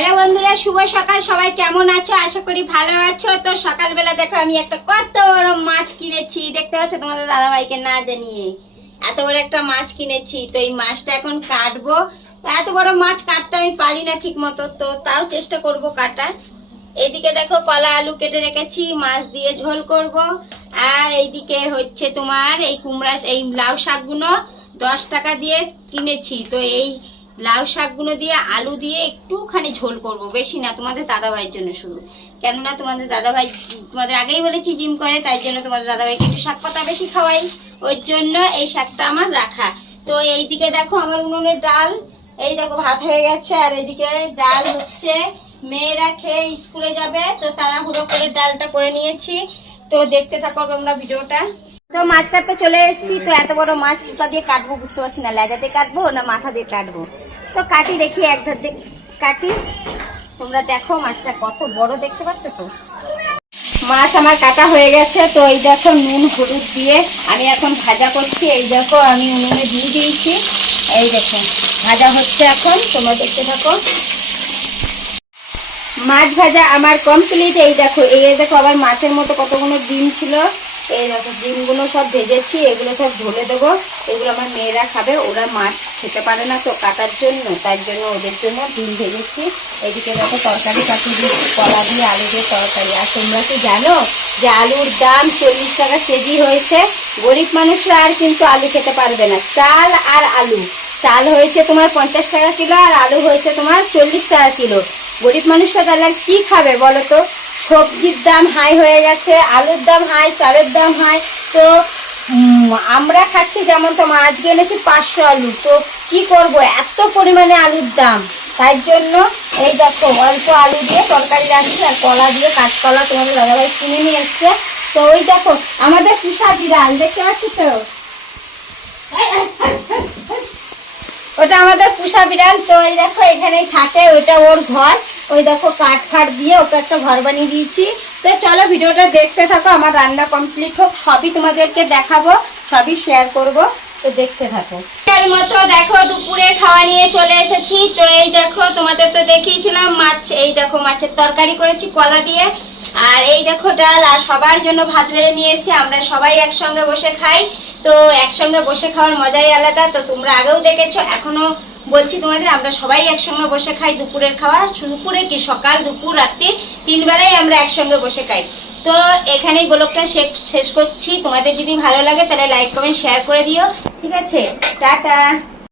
Hello বন্ধুরা, শুভ সকাল। সবাই কেমন আছো? আশা করি ভালো আছো। তো সকালবেলা দেখো, আমি একটা কত বড় মাছ কিনেছি। দেখতে পাচ্ছ তোমাদের দাদাভাইকে না জানিয়ে। এত বড় একটা মাছ কিনেছি। তো এই মাছটা এখন কাটবো। এত বড় মাছ কাটতে আমি পারি না ঠিক মতো তো তাও চেষ্টা করব কাটার। এইদিকে দেখো, কলা, আলু কেটে রেখেছি। মাছ দিয়ে ঝোল করব। আর এইদিকে হচ্ছে তোমার এই কুমড়া, এই লাউ শাকগুলো দশ টাকা দিয়ে কিনেছি। তো এই লাউ শাকগুলো দিয়ে, আলু দিয়ে একটুখানি ঝোল করব। বেশি না, তোমাদের দাদা ভাইয়ের জন্য শুধু। কেননা তোমাদের দাদা ভাই তোমাদের আগেই বলেছি জিম করে, তাই জন্য তোমাদের দাদা ভাইকে একটু শাক পাতা বেশি খাওয়াই। ওই জন্য এই শাকটা আমার রাখা। তো এইদিকে দেখো আমার উনুনের ডাল। এই দেখো ভাত হয়ে গেছে, আর এইদিকে ডাল হচ্ছে। মেয়েরা খেয়ে স্কুলে যাবে, তো তারা হুড়ো করে ডালটা করে নিয়েছি। তো দেখতে থাকো তোমরা ভিডিওটা। তো মাছ কাটতে চলে এসেছি, তো এত বড় মাছ কোথা দিয়ে কাটবো বুঝতে পারছি না লেজা দিয়ে কাটবো না মাথা দিয়ে কাটবো? তো কাটি দেখি এক ধার কাটি। তোমরা দেখো মাছটা কত বড় দেখতে পাচ্ছ তো? মাছ আমার কাটা হয়ে গেছে, তো এই দেখো নুন, হলুদ দিয়ে আমি এখন ভাজা করছি। এই দেখো আমি উনুনে দিয়ে দিয়েছি। এই দেখো, ভাজা হচ্ছে এখন, তোমরা দেখতে থাকো। মাছ ভাজা আমার কমপ্লিট এই দেখো এই দেখো আবার মাছের মতো কতগুলো ডিম ছিল। এই দেখো, ডিমগুলো সব ভেজেছি, এগুলো সব ঝোলে দেবো। এগুলো আমার মেয়েরা খাবে, ওরা মাছ খেতে পারে না তো কাটার জন্য তার জন্য ওদের জন্য ডিম ভেজেছি। এদিকে দেখো, তরকারি পাঠিয়ে দিচ্ছি কলা দিয়ে আলু দিয়ে তরকারি। আর তোমরা কি জানো যে আলুর দাম চল্লিশ টাকা কেজি হয়েছে? গরিব মানুষরা আর কিন্তু আলু খেতে পারবে না। চাল আর আলু। চাল হয়েছে তোমার পঞ্চাশ টাকা কিলো, আর আলু হয়েছে তোমার চল্লিশ টাকা কিলো। গরিব মানুষরা তাহলে আর কি খাবে বলো তো? সবজির দাম হাই হয়ে গেছে, আলুর দাম হাই চালের দাম হাই তো আমরা খাচ্ছি যেমন তোমার, আজকে এনেছি পাঁচশো আলু। তো, কি করব? এত পরিমাণে আলুর দাম। তাই জন্য এই দেখো, অল্প আলু দিয়ে তরকারি রাখছি আর কলা দিয়ে কাঁচকলা তোমাদের দাদাভাই কিনে নিয়ে এসছে। তো, ওই দেখো, আমাদের পুষা বিড়াল, দেখতে পাচ্ছি তো? ওটা আমাদের পুষা বিড়াল। তো, এই দেখো, এখানেই থাকে, ওইটা ওর ঘর। ওই দেখো কাঠ ফাট দিয়ে ওকে একটা ঘর বানিয়ে দিয়েছি। তো চলো ভিডিওটা দেখতে থাকো, আমার রান্না কমপ্লিট হোক, সবই তোমাদেরকে দেখাবো, সবই শেয়ার করব, তো দেখতে থাকো। এর মতো দেখো দুপুরে খাওয়া নিয়ে চলে এসেছি। তো এই দেখো, তোমাদের তো দেখিয়েছিলাম মাছ, এই দেখো মাছের তরকারি করেছি কলা দিয়ে। আর এই দেখো ডাল, আর সবার জন্য ভাত বেড়ে নিয়ে এসেছি, আমরা সবাই একসঙ্গে বসে খাই। তো একসঙ্গে বসে খাওয়ার মজাই আলাদা, তো তোমরা আগেও দেখেছ, এখনও বলছি তোমাদের, আমরা সবাই একসঙ্গে বসে খাই দুপুরের খাওয়া। দুপুরে কি? সকাল, দুপুর, রাত্রি, তিন বেলায় আমরা একসঙ্গে বসে খাই। তো এখানেই ব্লগটা শেষ- করছি। তোমাদের যদি ভালো লাগে তাহলে লাইক কমেন্ট শেয়ার করে দিও। ঠিক আছে? টাটা!